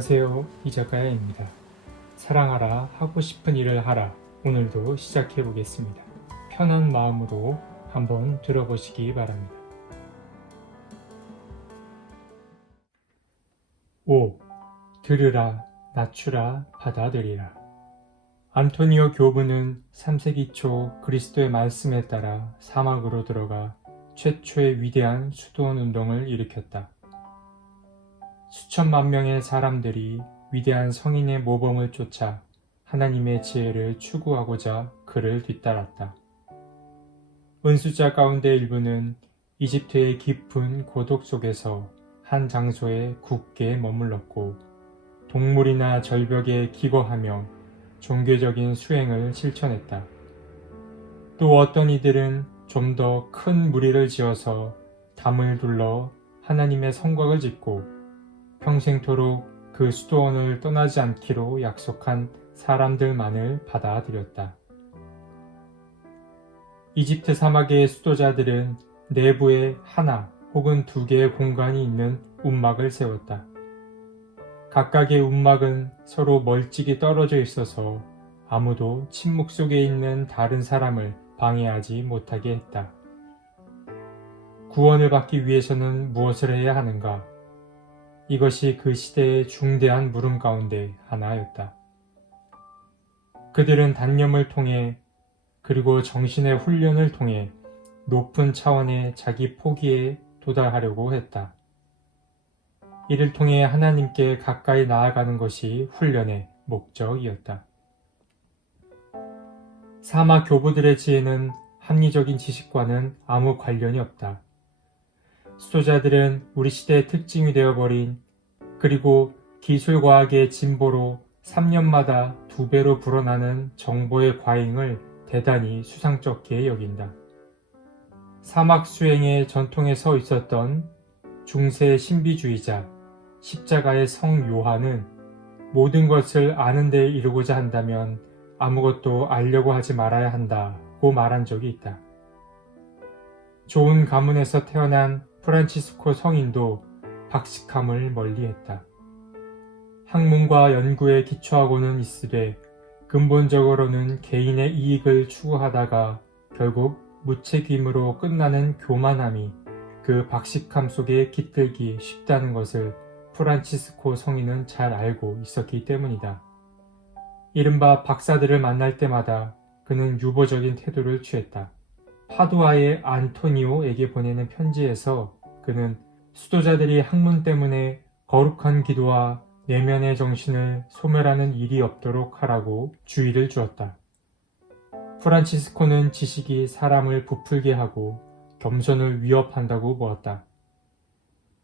안녕하세요. 이작가야입니다. 사랑하라, 하고 싶은 일을 하라. 오늘도 시작해 보겠습니다. 편한 마음으로 한번 들어보시기 바랍니다. 5. 들으라, 낮추라, 받아들이라. 안토니오 교부는 3세기 초 그리스도의 말씀에 따라 사막으로 들어가 최초의 위대한 수도원 운동을 일으켰다. 수천만 명의 사람들이 위대한 성인의 모범을 쫓아 하나님의 지혜를 추구하고자 그를 뒤따랐다. 은수자 가운데 일부는 이집트의 깊은 고독 속에서 한 장소에 굳게 머물렀고 동물이나 절벽에 기거하며 종교적인 수행을 실천했다. 또 어떤 이들은 좀 더 큰 무리를 지어서 담을 둘러 하나님의 성곽을 짓고 평생토록 그 수도원을 떠나지 않기로 약속한 사람들만을 받아들였다. 이집트 사막의 수도자들은 내부에 하나 혹은 두 개의 공간이 있는 움막을 세웠다. 각각의 움막은 서로 멀찍이 떨어져 있어서 아무도 침묵 속에 있는 다른 사람을 방해하지 못하게 했다. 구원을 받기 위해서는 무엇을 해야 하는가? 이것이 그 시대의 중대한 물음 가운데 하나였다. 그들은 단념을 통해 그리고 정신의 훈련을 통해 높은 차원의 자기 포기에 도달하려고 했다. 이를 통해 하나님께 가까이 나아가는 것이 훈련의 목적이었다. 사막 교부들의 지혜는 합리적인 지식과는 아무 관련이 없다. 수도자들은 우리 시대의 특징이 되어버린 그리고 기술과학의 진보로 3년마다 2배로 불어나는 정보의 과잉을 대단히 수상쩍게 여긴다. 사막 수행의 전통에 서 있었던 중세 신비주의자 십자가의 성 요한은 모든 것을 아는 데 이르고자 한다면 아무것도 알려고 하지 말아야 한다고 말한 적이 있다. 좋은 가문에서 태어난 프란치스코 성인도 박식함을 멀리했다. 학문과 연구에 기초하고는 있으되 근본적으로는 개인의 이익을 추구하다가 결국 무책임으로 끝나는 교만함이 그 박식함 속에 깃들기 쉽다는 것을 프란치스코 성인은 잘 알고 있었기 때문이다. 이른바 박사들을 만날 때마다 그는 유보적인 태도를 취했다. 파두아의 안토니오에게 보내는 편지에서 그는 수도자들이 학문 때문에 거룩한 기도와 내면의 정신을 소멸하는 일이 없도록 하라고 주의를 주었다. 프란치스코는 지식이 사람을 부풀게 하고 겸손을 위협한다고 보았다.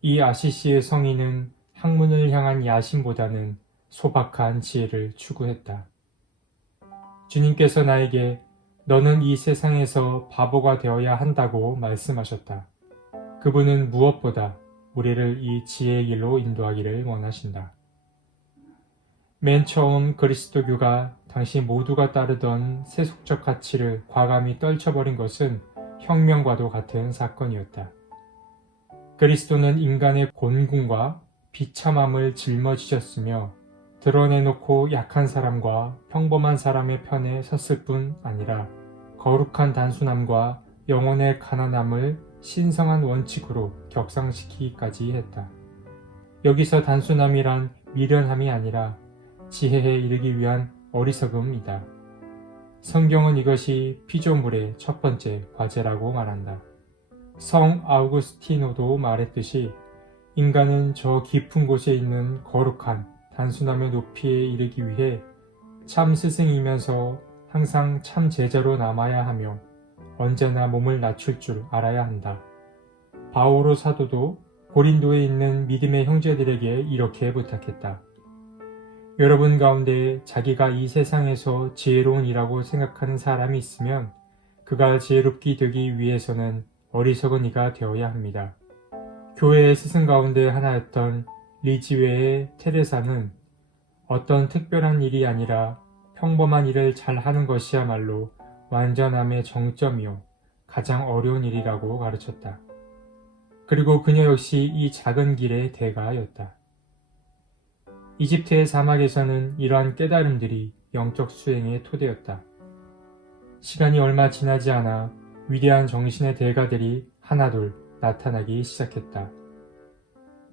이 아시시의 성인은 학문을 향한 야심보다는 소박한 지혜를 추구했다. 주님께서 나에게 너는 이 세상에서 바보가 되어야 한다고 말씀하셨다. 그분은 무엇보다 우리를 이 지혜의 길로 인도하기를 원하신다. 맨 처음 그리스도교가 당시 모두가 따르던 세속적 가치를 과감히 떨쳐버린 것은 혁명과도 같은 사건이었다. 그리스도는 인간의 곤궁과 비참함을 짊어지셨으며 드러내놓고 약한 사람과 평범한 사람의 편에 섰을 뿐 아니라 거룩한 단순함과 영혼의 가난함을 신성한 원칙으로 격상시키기까지 했다. 여기서 단순함이란 미련함이 아니라 지혜에 이르기 위한 어리석음이다. 성경은 이것이 피조물의 첫 번째 과제라고 말한다. 성 아우구스티노도 말했듯이 인간은 저 깊은 곳에 있는 거룩한 단순함의 높이에 이르기 위해 참 스승이면서 항상 참 제자로 남아야 하며 언제나 몸을 낮출 줄 알아야 한다. 바오로 사도도 고린도에 있는 믿음의 형제들에게 이렇게 부탁했다. 여러분 가운데 자기가 이 세상에서 지혜로운 이라고 생각하는 사람이 있으면 그가 지혜롭게 되기 위해서는 어리석은 이가 되어야 합니다. 교회의 스승 가운데 하나였던 리지웨의 테레사는 어떤 특별한 일이 아니라 평범한 일을 잘하는 것이야말로 완전함의 정점이요 가장 어려운 일이라고 가르쳤다. 그리고 그녀 역시 이 작은 길의 대가였다. 이집트의 사막에서는 이러한 깨달음들이 영적 수행의 토대였다. 시간이 얼마 지나지 않아 위대한 정신의 대가들이 하나둘 나타나기 시작했다.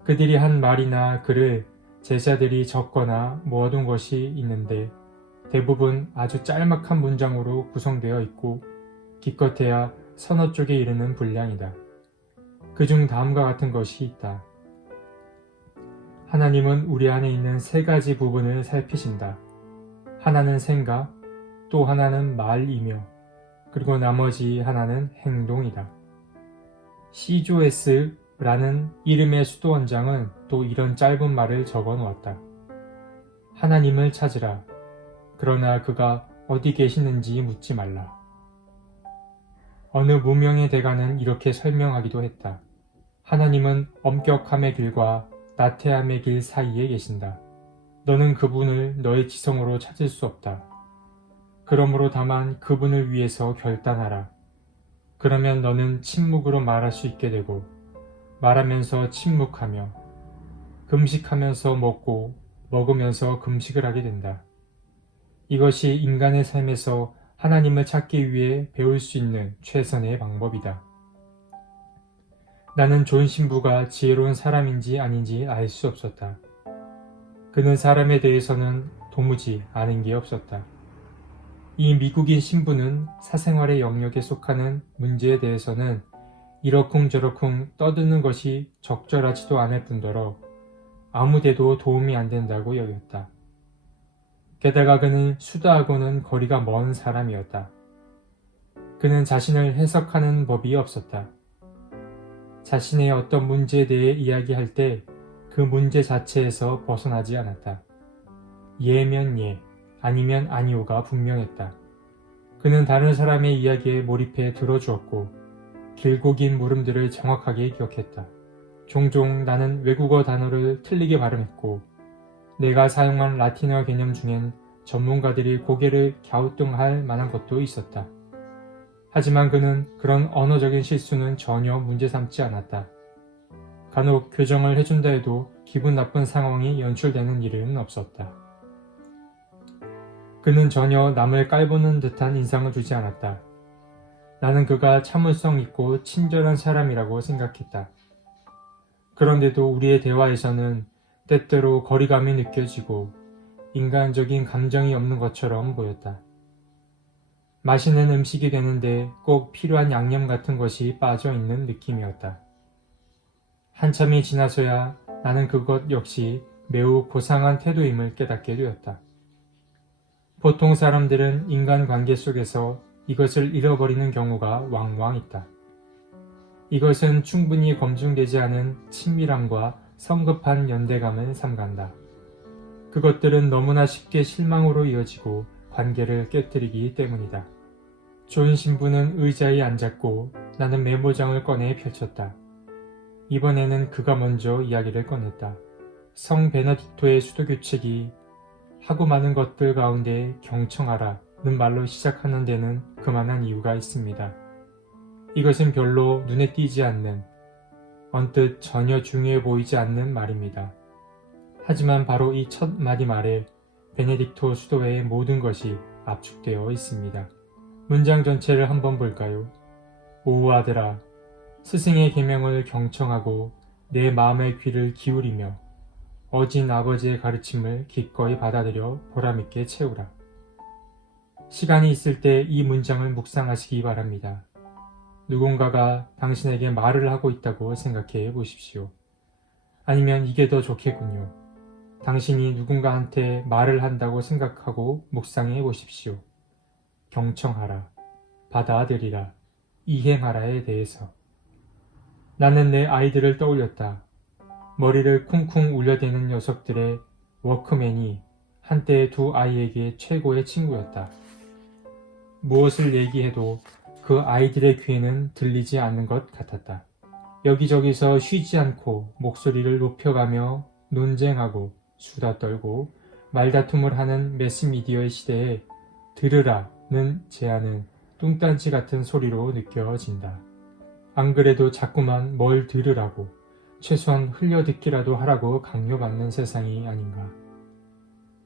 그들이 한 말이나 글을 제자들이 적거나 모아둔 것이 있는데 대부분 아주 짤막한 문장으로 구성되어 있고 기껏해야 서너 쪽에 이르는 분량이다. 그중 다음과 같은 것이 있다. 하나님은 우리 안에 있는 세 가지 부분을 살피신다. 하나는 생각, 또 하나는 말이며 그리고 나머지 하나는 행동이다. 시조에스라는 이름의 수도 원장은 또 이런 짧은 말을 적어 놓았다. 하나님을 찾으라. 그러나 그가 어디 계시는지 묻지 말라. 어느 무명의 대가는 이렇게 설명하기도 했다. 하나님은 엄격함의 길과 나태함의 길 사이에 계신다. 너는 그분을 너의 지성으로 찾을 수 없다. 그러므로 다만 그분을 위해서 결단하라. 그러면 너는 침묵으로 말할 수 있게 되고 말하면서 침묵하며 금식하면서 먹고 먹으면서 금식을 하게 된다. 이것이 인간의 삶에서 하나님을 찾기 위해 배울 수 있는 최선의 방법이다. 나는 존 신부가 지혜로운 사람인지 아닌지 알 수 없었다. 그는 사람에 대해서는 도무지 아는 게 없었다. 이 미국인 신부는 사생활의 영역에 속하는 문제에 대해서는 이러쿵저러쿵 떠드는 것이 적절하지도 않을 뿐더러 아무데도 도움이 안 된다고 여겼다. 게다가 그는 수다하고는 거리가 먼 사람이었다. 그는 자신을 해석하는 법이 없었다. 자신의 어떤 문제에 대해 이야기할 때 그 문제 자체에서 벗어나지 않았다. 예면 예, 아니면 아니오가 분명했다. 그는 다른 사람의 이야기에 몰입해 들어주었고 길고 긴 물음들을 정확하게 기억했다. 종종 나는 외국어 단어를 틀리게 발음했고 내가 사용한 라틴어 개념 중엔 전문가들이 고개를 갸우뚱할 만한 것도 있었다. 하지만 그는 그런 언어적인 실수는 전혀 문제 삼지 않았다. 간혹 교정을 해준다 해도 기분 나쁜 상황이 연출되는 일은 없었다. 그는 전혀 남을 깔보는 듯한 인상을 주지 않았다. 나는 그가 참을성 있고 친절한 사람이라고 생각했다. 그런데도 우리의 대화에서는 때때로 거리감이 느껴지고 인간적인 감정이 없는 것처럼 보였다. 맛있는 음식이 되는데 꼭 필요한 양념 같은 것이 빠져있는 느낌이었다. 한참이 지나서야 나는 그것 역시 매우 고상한 태도임을 깨닫게 되었다. 보통 사람들은 인간관계 속에서 이것을 잃어버리는 경우가 왕왕 있다. 이것은 충분히 검증되지 않은 친밀함과 성급한 연대감을 삼간다. 그것들은 너무나 쉽게 실망으로 이어지고 관계를 깨뜨리기 때문이다. 존 신부는 의자에 앉았고 나는 메모장을 꺼내 펼쳤다. 이번에는 그가 먼저 이야기를 꺼냈다. 성 베네딕토의 수도규칙이 하고 많은 것들 가운데 경청하라는 말로 시작하는 데는 그만한 이유가 있습니다. 이것은 별로 눈에 띄지 않는, 언뜻 전혀 중요해 보이지 않는 말입니다. 하지만 바로 이 첫 마디 말에 베네딕토 수도회의 모든 것이 압축되어 있습니다. 문장 전체를 한번 볼까요? 오 아들아, 스승의 계명을 경청하고 내 마음의 귀를 기울이며 어진 아버지의 가르침을 기꺼이 받아들여 보람있게 채우라. 시간이 있을 때 이 문장을 묵상하시기 바랍니다. 누군가가 당신에게 말을 하고 있다고 생각해 보십시오. 아니면 이게 더 좋겠군요. 당신이 누군가한테 말을 한다고 생각하고 묵상해 보십시오. 경청하라, 받아들이라, 이행하라에 대해서. 나는 내 아이들을 떠올렸다. 머리를 쿵쿵 울려대는 녀석들의 워크맨이 한때 두 아이에게 최고의 친구였다. 무엇을 얘기해도 그 아이들의 귀에는 들리지 않는 것 같았다. 여기저기서 쉬지 않고 목소리를 높여가며 논쟁하고 수다 떨고 말다툼을 하는 매스미디어의 시대에 들으라는 제안은 뚱딴지 같은 소리로 느껴진다. 안 그래도 자꾸만 뭘 들으라고 최소한 흘려듣기라도 하라고 강요받는 세상이 아닌가.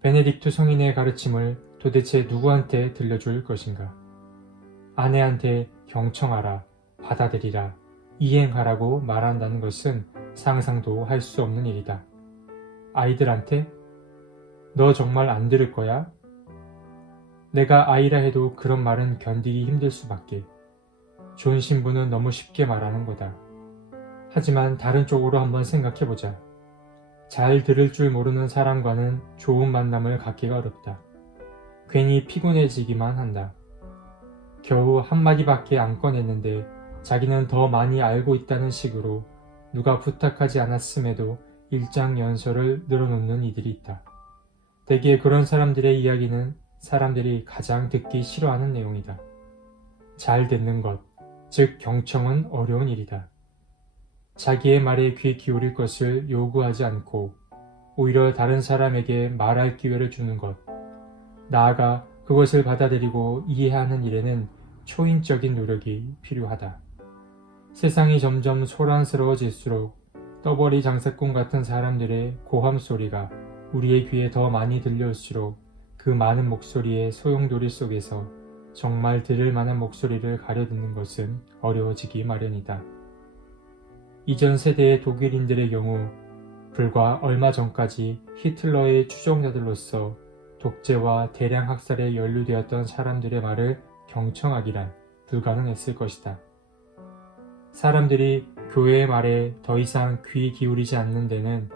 베네딕토 성인의 가르침을 도대체 누구한테 들려줄 것인가? 아내한테 경청하라, 받아들이라, 이행하라고 말한다는 것은 상상도 할 수 없는 일이다. 아이들한테? 너 정말 안 들을 거야? 내가 아이라 해도 그런 말은 견디기 힘들 수밖에. 좋은 신부는 너무 쉽게 말하는 거다. 하지만 다른 쪽으로 한번 생각해보자. 잘 들을 줄 모르는 사람과는 좋은 만남을 갖기가 어렵다. 괜히 피곤해지기만 한다. 겨우 한마디밖에 안 꺼냈는데 자기는 더 많이 알고 있다는 식으로 누가 부탁하지 않았음에도 일장연설을 늘어놓는 이들이 있다. 대개 그런 사람들의 이야기는 사람들이 가장 듣기 싫어하는 내용이다. 잘 듣는 것, 즉 경청은 어려운 일이다. 자기의 말에 귀 기울일 것을 요구하지 않고 오히려 다른 사람에게 말할 기회를 주는 것, 나아가 그것을 받아들이고 이해하는 일에는 초인적인 노력이 필요하다. 세상이 점점 소란스러워질수록 떠벌이 장사꾼 같은 사람들의 고함 소리가 우리의 귀에 더 많이 들려올수록 그 많은 목소리의 소용돌이 속에서 정말 들을 만한 목소리를 가려듣는 것은 어려워지기 마련이다. 이전 세대의 독일인들의 경우 불과 얼마 전까지 히틀러의 추종자들로서 독재와 대량 학살에 연루되었던 사람들의 말을 경청하기란 불가능했을 것이다. 사람들이 교회의 말에 더 이상 귀 기울이지 않는 데는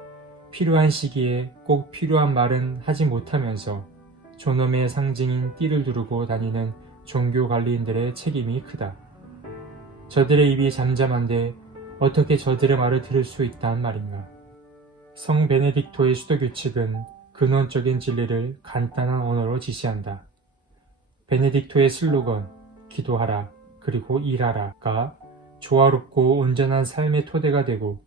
필요한 시기에 꼭 필요한 말은 하지 못하면서 존엄의 상징인 띠를 두르고 다니는 종교 관리인들의 책임이 크다. 저들의 입이 잠잠한데 어떻게 저들의 말을 들을 수 있단 말인가. 성 베네딕토의 수도 규칙은 근원적인 진리를 간단한 언어로 지시한다. 베네딕토의 슬로건 기도하라 그리고 일하라가 조화롭고 온전한 삶의 토대가 되고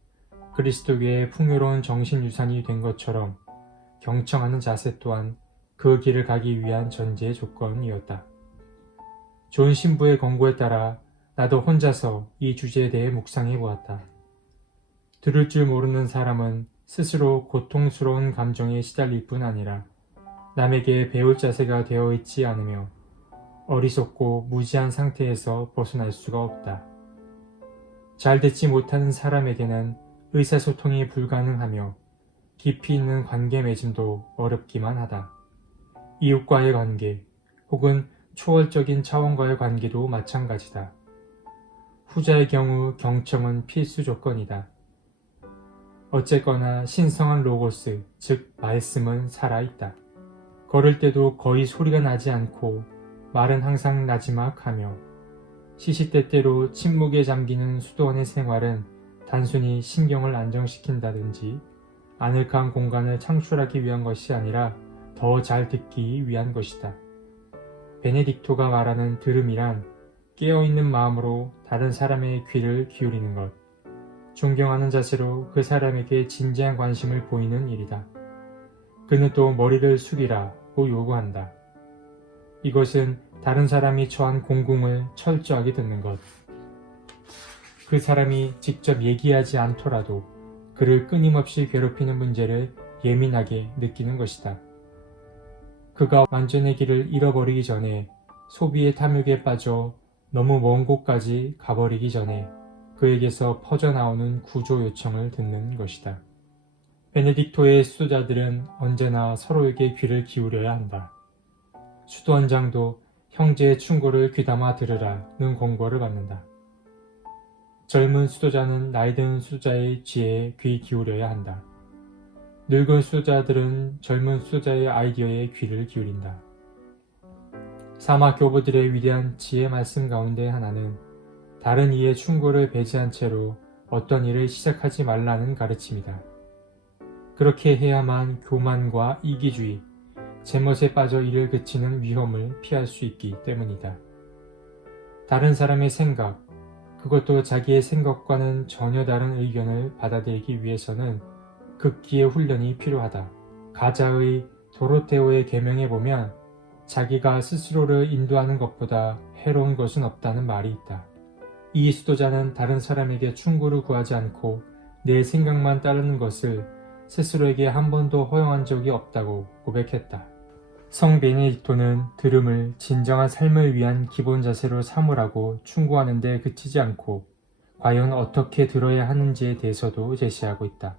그리스도교의 풍요로운 정신유산이 된 것처럼 경청하는 자세 또한 그 길을 가기 위한 전제 조건이었다. 좋은 신부의 권고에 따라 나도 혼자서 이 주제에 대해 묵상해 보았다. 들을 줄 모르는 사람은 스스로 고통스러운 감정에 시달릴 뿐 아니라 남에게 배울 자세가 되어 있지 않으며 어리석고 무지한 상태에서 벗어날 수가 없다. 잘 듣지 못하는 사람에게는 의사소통이 불가능하며 깊이 있는 관계 맺음도 어렵기만 하다. 이웃과의 관계 혹은 초월적인 차원과의 관계도 마찬가지다. 후자의 경우 경청은 필수 조건이다. 어쨌거나 신성한 로고스, 즉 말씀은 살아있다. 걸을 때도 거의 소리가 나지 않고 말은 항상 나지막하며 시시때때로 침묵에 잠기는 수도원의 생활은 단순히 신경을 안정시킨다든지 아늑한 공간을 창출하기 위한 것이 아니라 더 잘 듣기 위한 것이다. 베네딕토가 말하는 들음이란 깨어있는 마음으로 다른 사람의 귀를 기울이는 것, 존경하는 자세로 그 사람에게 진지한 관심을 보이는 일이다. 그는 또 머리를 숙이라고 요구한다. 이것은 다른 사람이 처한 공궁을 철저하게 듣는 것. 그 사람이 직접 얘기하지 않더라도 그를 끊임없이 괴롭히는 문제를 예민하게 느끼는 것이다. 그가 완전의 길을 잃어버리기 전에 소비의 탐욕에 빠져 너무 먼 곳까지 가버리기 전에 그에게서 퍼져나오는 구조 요청을 듣는 것이다. 베네딕토의 수도자들은 언제나 서로에게 귀를 기울여야 한다. 수도원장도 형제의 충고를 귀담아 들으라는 권고를 받는다. 젊은 수도자는 나이든 수도자의 지혜에 귀 기울여야 한다. 늙은 수도자들은 젊은 수도자의 아이디어에 귀를 기울인다. 사마 교부들의 위대한 지혜 말씀 가운데 하나는 다른 이의 충고를 배제한 채로 어떤 일을 시작하지 말라는 가르침이다. 그렇게 해야만 교만과 이기주의, 제멋에 빠져 일을 그치는 위험을 피할 수 있기 때문이다. 다른 사람의 생각, 그것도 자기의 생각과는 전혀 다른 의견을 받아들이기 위해서는 극기의 훈련이 필요하다. 가자의 도로테오의 계명에 보면 자기가 스스로를 인도하는 것보다 해로운 것은 없다는 말이 있다. 이 수도자는 다른 사람에게 충고를 구하지 않고 내 생각만 따르는 것을 스스로에게 한 번도 허용한 적이 없다고 고백했다. 성 베네딕토는 들음을 진정한 삶을 위한 기본 자세로 삼으라고 충고하는 데 그치지 않고 과연 어떻게 들어야 하는지에 대해서도 제시하고 있다.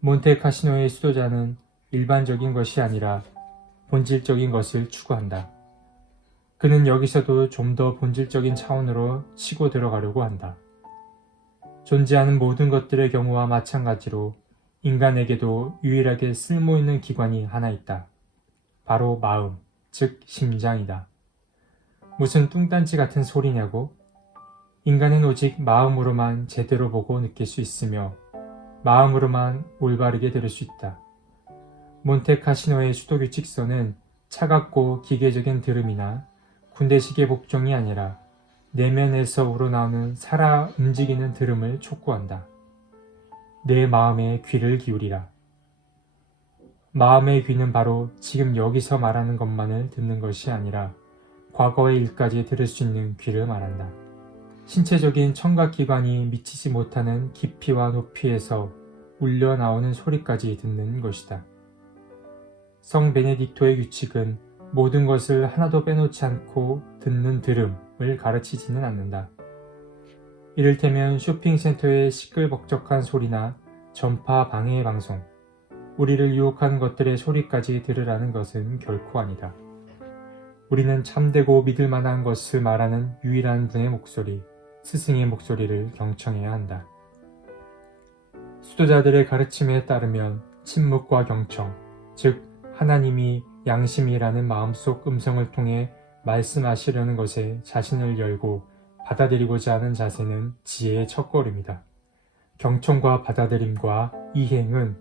몬테카시노의 수도자는 일반적인 것이 아니라 본질적인 것을 추구한다. 그는 여기서도 좀 더 본질적인 차원으로 치고 들어가려고 한다. 존재하는 모든 것들의 경우와 마찬가지로 인간에게도 유일하게 쓸모있는 기관이 하나 있다. 바로 마음, 즉 심장이다. 무슨 뚱딴지 같은 소리냐고? 인간은 오직 마음으로만 제대로 보고 느낄 수 있으며 마음으로만 올바르게 들을 수 있다. 몬테카시노의 수도규칙서는 차갑고 기계적인 들음이나 군대식의 복종이 아니라 내면에서 우러나오는 살아 움직이는 들음을 촉구한다. 내 마음에 귀를 기울이라. 마음의 귀는 바로 지금 여기서 말하는 것만을 듣는 것이 아니라 과거의 일까지 들을 수 있는 귀를 말한다. 신체적인 청각기관이 미치지 못하는 깊이와 높이에서 울려 나오는 소리까지 듣는 것이다. 성 베네딕토의 규칙은 모든 것을 하나도 빼놓지 않고 듣는 들음을 가르치지는 않는다. 이를테면 쇼핑센터의 시끌벅적한 소리나 전파 방해 방송, 우리를 유혹하는 것들의 소리까지 들으라는 것은 결코 아니다. 우리는 참되고 믿을 만한 것을 말하는 유일한 분의 목소리, 스승의 목소리를 경청해야 한다. 수도자들의 가르침에 따르면 침묵과 경청, 즉 하나님이 양심이라는 마음속 음성을 통해 말씀하시려는 것에 자신을 열고 받아들이고자 하는 자세는 지혜의 첫걸음이다. 경청과 받아들임과 이행은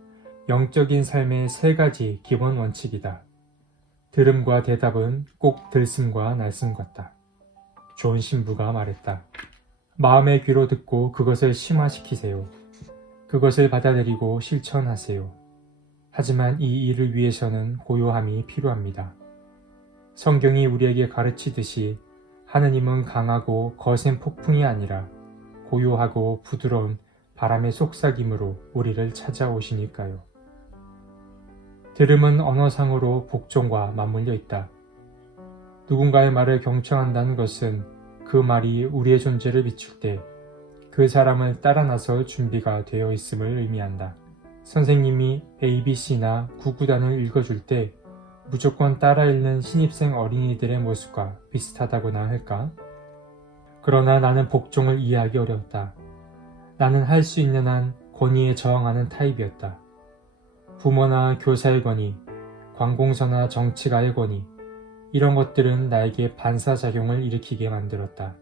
영적인 삶의 세 가지 기본 원칙이다. 들음과 대답은 꼭 들숨과 날숨 같다. 존 신부가 말했다. 마음의 귀로 듣고 그것을 심화시키세요. 그것을 받아들이고 실천하세요. 하지만 이 일을 위해서는 고요함이 필요합니다. 성경이 우리에게 가르치듯이 하느님은 강하고 거센 폭풍이 아니라 고요하고 부드러운 바람의 속삭임으로 우리를 찾아오시니까요. 들음은 언어상으로 복종과 맞물려 있다. 누군가의 말을 경청한다는 것은 그 말이 우리의 존재를 비출 때 그 사람을 따라 나설 준비가 되어 있음을 의미한다. 선생님이 ABC나 구구단을 읽어줄 때 무조건 따라 읽는 신입생 어린이들의 모습과 비슷하다고나 할까? 그러나 나는 복종을 이해하기 어려웠다. 나는 할 수 있는 한 권위에 저항하는 타입이었다. 부모나 교사의 권위, 관공서나 정치가의 권위, 이런 것들은 나에게 반사작용을 일으키게 만들었다.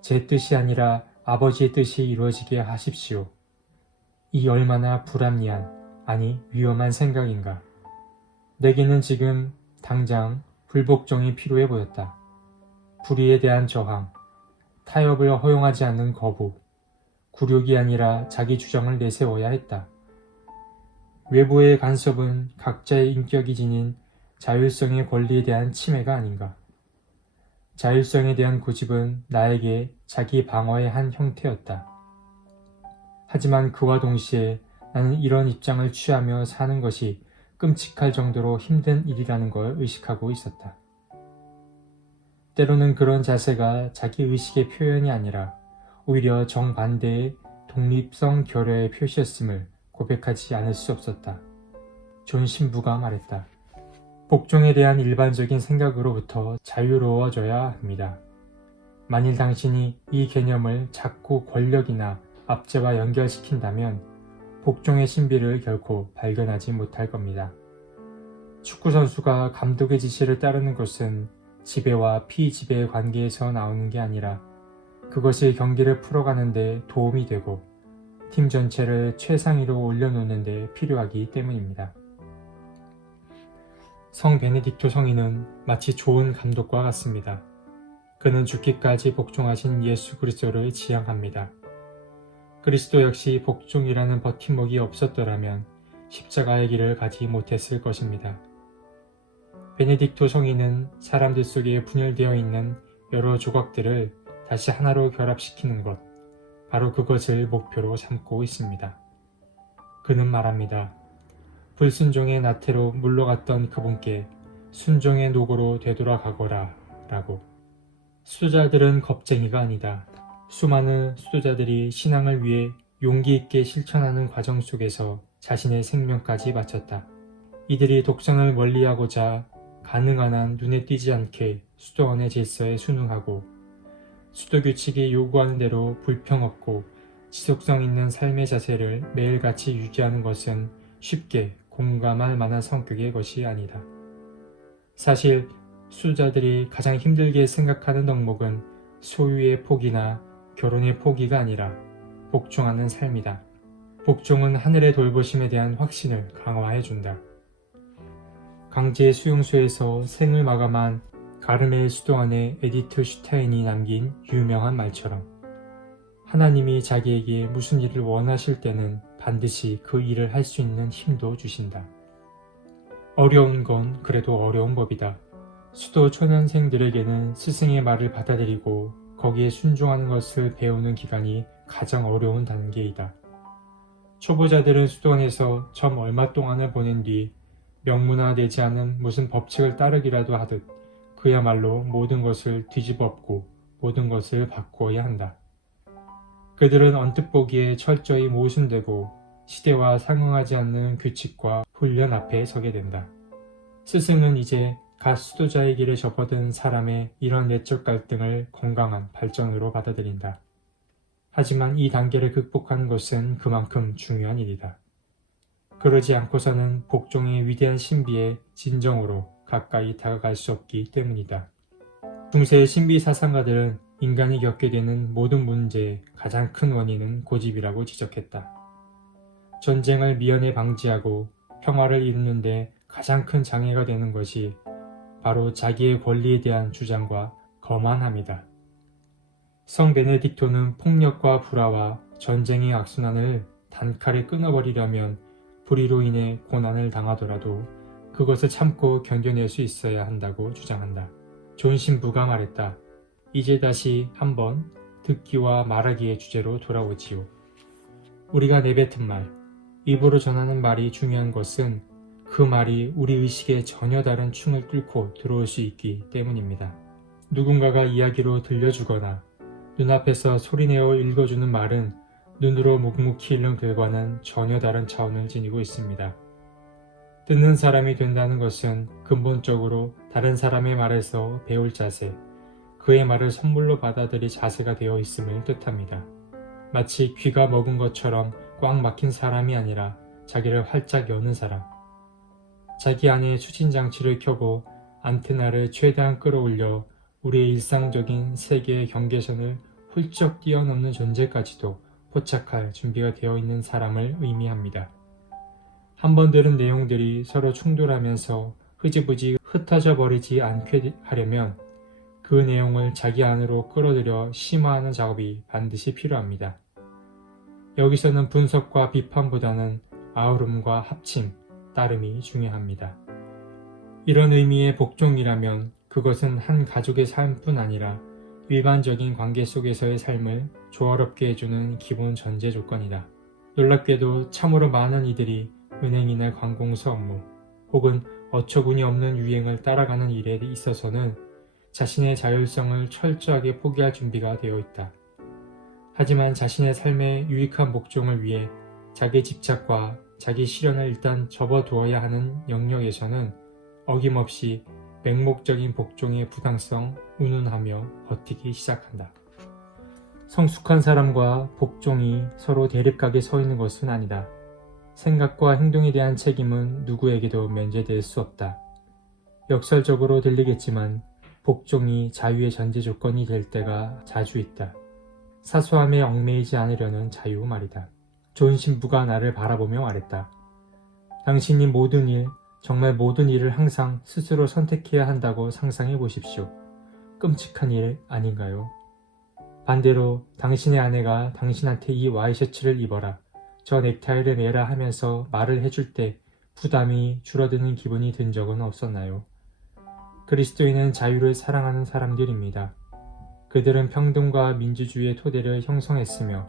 제 뜻이 아니라 아버지의 뜻이 이루어지게 하십시오. 이 얼마나 불합리한, 아니 위험한 생각인가. 내게는 지금 당장 불복종이 필요해 보였다. 불의에 대한 저항, 타협을 허용하지 않는 거부, 굴욕이 아니라 자기 주장을 내세워야 했다. 외부의 간섭은 각자의 인격이 지닌 자율성의 권리에 대한 침해가 아닌가. 자율성에 대한 고집은 나에게 자기 방어의 한 형태였다. 하지만 그와 동시에 나는 이런 입장을 취하며 사는 것이 끔찍할 정도로 힘든 일이라는 걸 의식하고 있었다. 때로는 그런 자세가 자기 의식의 표현이 아니라 오히려 정반대의 독립성 결여의 표시였음을 고백하지 않을 수 없었다. 존 신부가 말했다. 복종에 대한 일반적인 생각으로부터 자유로워져야 합니다. 만일 당신이 이 개념을 자꾸 권력이나 압제와 연결시킨다면 복종의 신비를 결코 발견하지 못할 겁니다. 축구선수가 감독의 지시를 따르는 것은 지배와 피지배의 관계에서 나오는 게 아니라 그것이 경기를 풀어가는 데 도움이 되고 팀 전체를 최상위로 올려놓는 데 필요하기 때문입니다. 성 베네딕토 성인은 마치 좋은 감독과 같습니다. 그는 죽기까지 복종하신 예수 그리스도를 지향합니다. 그리스도 역시 복종이라는 버팀목이 없었더라면 십자가의 길을 가지 못했을 것입니다. 베네딕토 성인은 사람들 속에 분열되어 있는 여러 조각들을 다시 하나로 결합시키는 것, 바로 그것을 목표로 삼고 있습니다. 그는 말합니다. 불순종의 나태로 물러갔던 그분께 순종의 노고로 되돌아가거라 라고. 수도자들은 겁쟁이가 아니다. 수많은 수도자들이 신앙을 위해 용기 있게 실천하는 과정 속에서 자신의 생명까지 바쳤다. 이들이 독선을 멀리하고자 가능한 한 눈에 띄지 않게 수도원의 질서에 순응하고 수도 규칙이 요구하는 대로 불평 없고 지속성 있는 삶의 자세를 매일같이 유지하는 것은 쉽게 공감할 만한 성격의 것이 아니다. 사실 수도자들이 가장 힘들게 생각하는 덕목은 소유의 포기나 결혼의 포기가 아니라 복종하는 삶이다. 복종은 하늘의 돌보심에 대한 확신을 강화해준다. 강제 수용소에서 생을 마감한 가르멜 수도원의 에디트 슈타인이 남긴 유명한 말처럼 하나님이 자기에게 무슨 일을 원하실 때는 반드시 그 일을 할 수 있는 힘도 주신다. 어려운 건 그래도 어려운 법이다. 수도 초년생들에게는 스승의 말을 받아들이고 거기에 순종하는 것을 배우는 기간이 가장 어려운 단계이다. 초보자들은 수도원에서 점 얼마 동안을 보낸 뒤 명문화되지 않은 무슨 법칙을 따르기라도 하듯 그야말로 모든 것을 뒤집어엎고 모든 것을 바꾸어야 한다. 그들은 언뜻 보기에 철저히 모순되고 시대와 상응하지 않는 규칙과 훈련 앞에 서게 된다. 스승은 이제 갓 수도자의 길에 접어든 사람의 이런 내적 갈등을 건강한 발전으로 받아들인다. 하지만 이 단계를 극복하는 것은 그만큼 중요한 일이다. 그러지 않고서는 복종의 위대한 신비에 진정으로 가까이 다가갈 수 없기 때문이다. 중세의 신비 사상가들은 인간이 겪게 되는 모든 문제의 가장 큰 원인은 고집이라고 지적했다. 전쟁을 미연에 방지하고 평화를 이루는 데 가장 큰 장애가 되는 것이 바로 자기의 권리에 대한 주장과 거만함이다. 성 베네딕토는 폭력과 불화와 전쟁의 악순환을 단칼에 끊어버리려면 불의로 인해 고난을 당하더라도 그것을 참고 견뎌낼 수 있어야 한다고 주장한다. 존 신부가 말했다. 이제 다시 한번 듣기와 말하기의 주제로 돌아오지요. 우리가 내뱉은 말, 입으로 전하는 말이 중요한 것은 그 말이 우리 의식에 전혀 다른 충을 뚫고 들어올 수 있기 때문입니다. 누군가가 이야기로 들려주거나 눈앞에서 소리내어 읽어주는 말은 눈으로 묵묵히 읽는 글과는 전혀 다른 차원을 지니고 있습니다. 듣는 사람이 된다는 것은 근본적으로 다른 사람의 말에서 배울 자세, 그의 말을 선물로 받아들일 자세가 되어 있음을 뜻합니다. 마치 귀가 먹은 것처럼 꽉 막힌 사람이 아니라 자기를 활짝 여는 사람. 자기 안에 추진장치를 켜고 안테나를 최대한 끌어올려 우리의 일상적인 세계의 경계선을 훌쩍 뛰어넘는 존재까지도 포착할 준비가 되어 있는 사람을 의미합니다. 한번 들은 내용들이 서로 충돌하면서 흐지부지 흩어져 버리지 않게 하려면 그 내용을 자기 안으로 끌어들여 심화하는 작업이 반드시 필요합니다. 여기서는 분석과 비판보다는 아우름과 합침, 따름이 중요합니다. 이런 의미의 복종이라면 그것은 한 가족의 삶뿐 아니라 일반적인 관계 속에서의 삶을 조화롭게 해주는 기본 전제 조건이다. 놀랍게도 참으로 많은 이들이 은행이나 관공서 업무 혹은 어처구니 없는 유행을 따라가는 일에 있어서는 자신의 자율성을 철저하게 포기할 준비가 되어 있다. 하지만 자신의 삶의 유익한 복종을 위해 자기 집착과 자기 실현을 일단 접어두어야 하는 영역에서는 어김없이 맹목적인 복종의 부당성 운운하며 버티기 시작한다. 성숙한 사람과 복종이 서로 대립각에 서 있는 것은 아니다. 생각과 행동에 대한 책임은 누구에게도 면제될 수 없다. 역설적으로 들리겠지만 복종이 자유의 전제 조건이 될 때가 자주 있다. 사소함에 얽매이지 않으려는 자유 말이다. 존 신부가 나를 바라보며 말했다. 당신이 모든 일, 정말 모든 일을 항상 스스로 선택해야 한다고 상상해 보십시오. 끔찍한 일 아닌가요? 반대로 당신의 아내가 당신한테 이 와이셔츠를 입어라, 저 넥타이를 매라 하면서 말을 해줄 때 부담이 줄어드는 기분이 든 적은 없었나요? 그리스도인은 자유를 사랑하는 사람들입니다. 그들은 평등과 민주주의의 토대를 형성했으며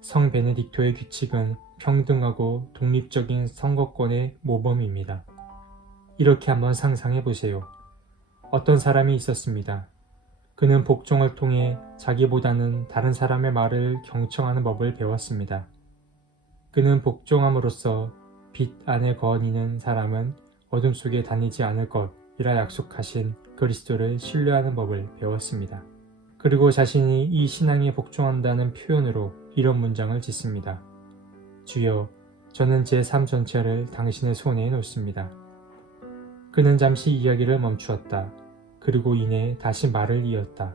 성 베네딕토의 규칙은 평등하고 독립적인 선거권의 모범입니다. 이렇게 한번 상상해 보세요. 어떤 사람이 있었습니다. 그는 복종을 통해 자기보다는 다른 사람의 말을 경청하는 법을 배웠습니다. 그는 복종함으로써 빛 안에 거니는 사람은 어둠 속에 다니지 않을 것이라 약속하신 그리스도를 신뢰하는 법을 배웠습니다. 그리고 자신이 이 신앙에 복종한다는 표현으로 이런 문장을 짓습니다. 주여, 저는 제 삶 전체를 당신의 손에 놓습니다. 그는 잠시 이야기를 멈추었다. 그리고 이내 다시 말을 이었다.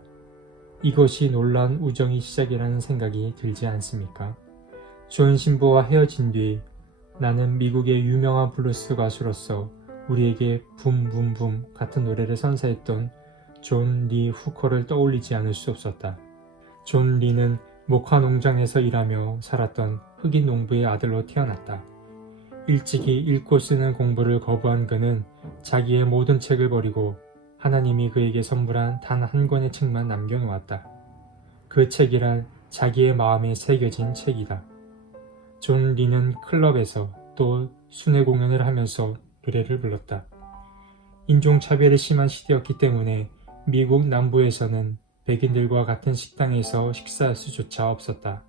이것이 놀라운 우정의 시작이라는 생각이 들지 않습니까? 존 신부와 헤어진 뒤 나는 미국의 유명한 블루스 가수로서 우리에게 붐붐붐 같은 노래를 선사했던 존 리 후커를 떠올리지 않을 수 없었다. 존 리는 목화 농장에서 일하며 살았던 흑인 농부의 아들로 태어났다. 일찍이 읽고 쓰는 공부를 거부한 그는 자기의 모든 책을 버리고 하나님이 그에게 선물한 단 한 권의 책만 남겨놓았다. 그 책이란 자기의 마음에 새겨진 책이다. 존 리는 클럽에서 또 순회 공연을 하면서 노래를 불렀다. 인종차별이 심한 시대였기 때문에 미국 남부에서는 백인들과 같은 식당에서 식사할 수조차 없었다.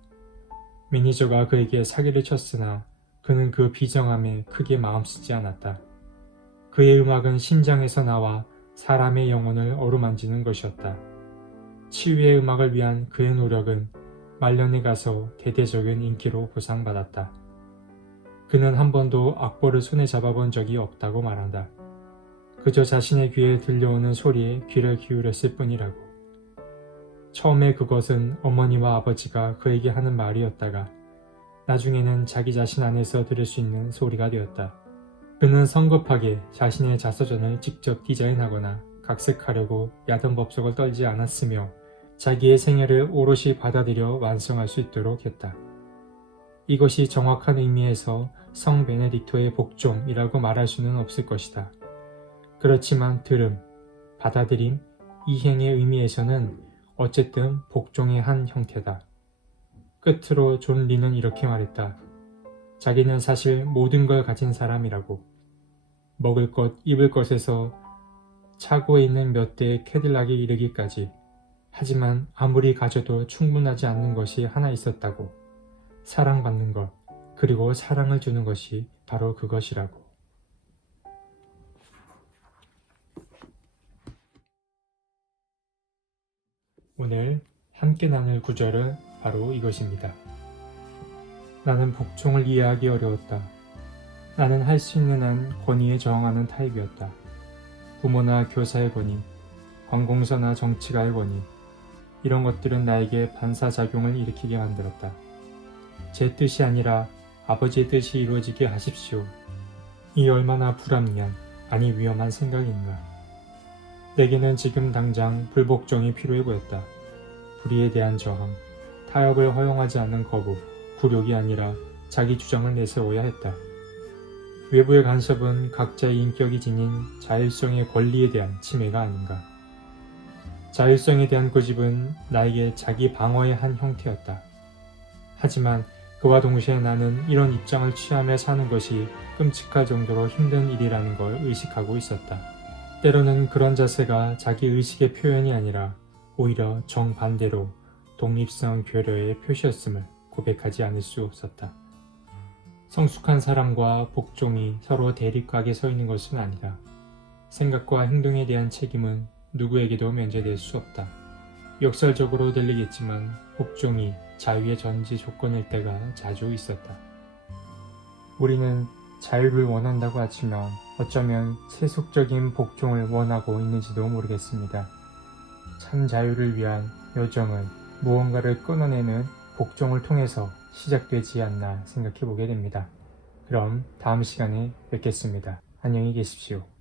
매니저가 그에게 사기를 쳤으나 그는 그 비정함에 크게 마음 쓰지 않았다. 그의 음악은 심장에서 나와 사람의 영혼을 어루만지는 것이었다. 치유의 음악을 위한 그의 노력은 말년에 가서 대대적인 인기로 보상받았다. 그는 한 번도 악보를 손에 잡아본 적이 없다고 말한다. 그저 자신의 귀에 들려오는 소리에 귀를 기울였을 뿐이라고. 처음에 그것은 어머니와 아버지가 그에게 하는 말이었다가 나중에는 자기 자신 안에서 들을 수 있는 소리가 되었다. 그는 성급하게 자신의 자서전을 직접 디자인하거나 각색하려고 야단 법석을 떨지 않았으며 자기의 생애를 오롯이 받아들여 완성할 수 있도록 했다. 이것이 정확한 의미에서 성 베네딕토의 복종이라고 말할 수는 없을 것이다. 그렇지만 들음, 받아들임, 이행의 의미에서는 어쨌든 복종의 한 형태다. 끝으로 존 리는 이렇게 말했다. 자기는 사실 모든 걸 가진 사람이라고. 먹을 것, 입을 것에서 차고에 있는 몇 대의 캐딜락에 이르기까지. 하지만 아무리 가져도 충분하지 않는 것이 하나 있었다고. 사랑받는 것, 그리고 사랑을 주는 것이 바로 그것이라고. 오늘 함께 나눌 구절은 바로 이것입니다. 나는 복종을 이해하기 어려웠다. 나는 할 수 있는 한 권위에 저항하는 타입이었다. 부모나 교사의 권위, 관공서나 정치가의 권위, 이런 것들은 나에게 반사작용을 일으키게 만들었다. 제 뜻이 아니라 아버지의 뜻이 이루어지게 하십시오. 이 얼마나 불합리한, 아니 위험한 생각인가. 내게는 지금 당장 불복종이 필요해 보였다. 불의에 대한 저항, 타협을 허용하지 않는 거부, 굴욕이 아니라 자기 주장을 내세워야 했다. 외부의 간섭은 각자의 인격이 지닌 자율성의 권리에 대한 침해가 아닌가. 자율성에 대한 고집은 나에게 자기 방어의 한 형태였다. 하지만 그와 동시에 나는 이런 입장을 취하며 사는 것이 끔찍할 정도로 힘든 일이라는 걸 의식하고 있었다. 때로는 그런 자세가 자기 의식의 표현이 아니라 오히려 정반대로 독립성 교류의 표시였음을 고백하지 않을 수 없었다. 성숙한 사람과 복종이 서로 대립각에 서 있는 것은 아니다. 생각과 행동에 대한 책임은 누구에게도 면제될 수 없다. 역설적으로 들리겠지만 복종이 자유의 전제 조건일 때가 자주 있었다. 우리는 자유를 원한다고 하지만 어쩌면 세속적인 복종을 원하고 있는지도 모르겠습니다. 참 자유를 위한 여정은 무언가를 끊어내는 복종을 통해서 시작되지 않나 생각해 보게 됩니다. 그럼 다음 시간에 뵙겠습니다. 안녕히 계십시오.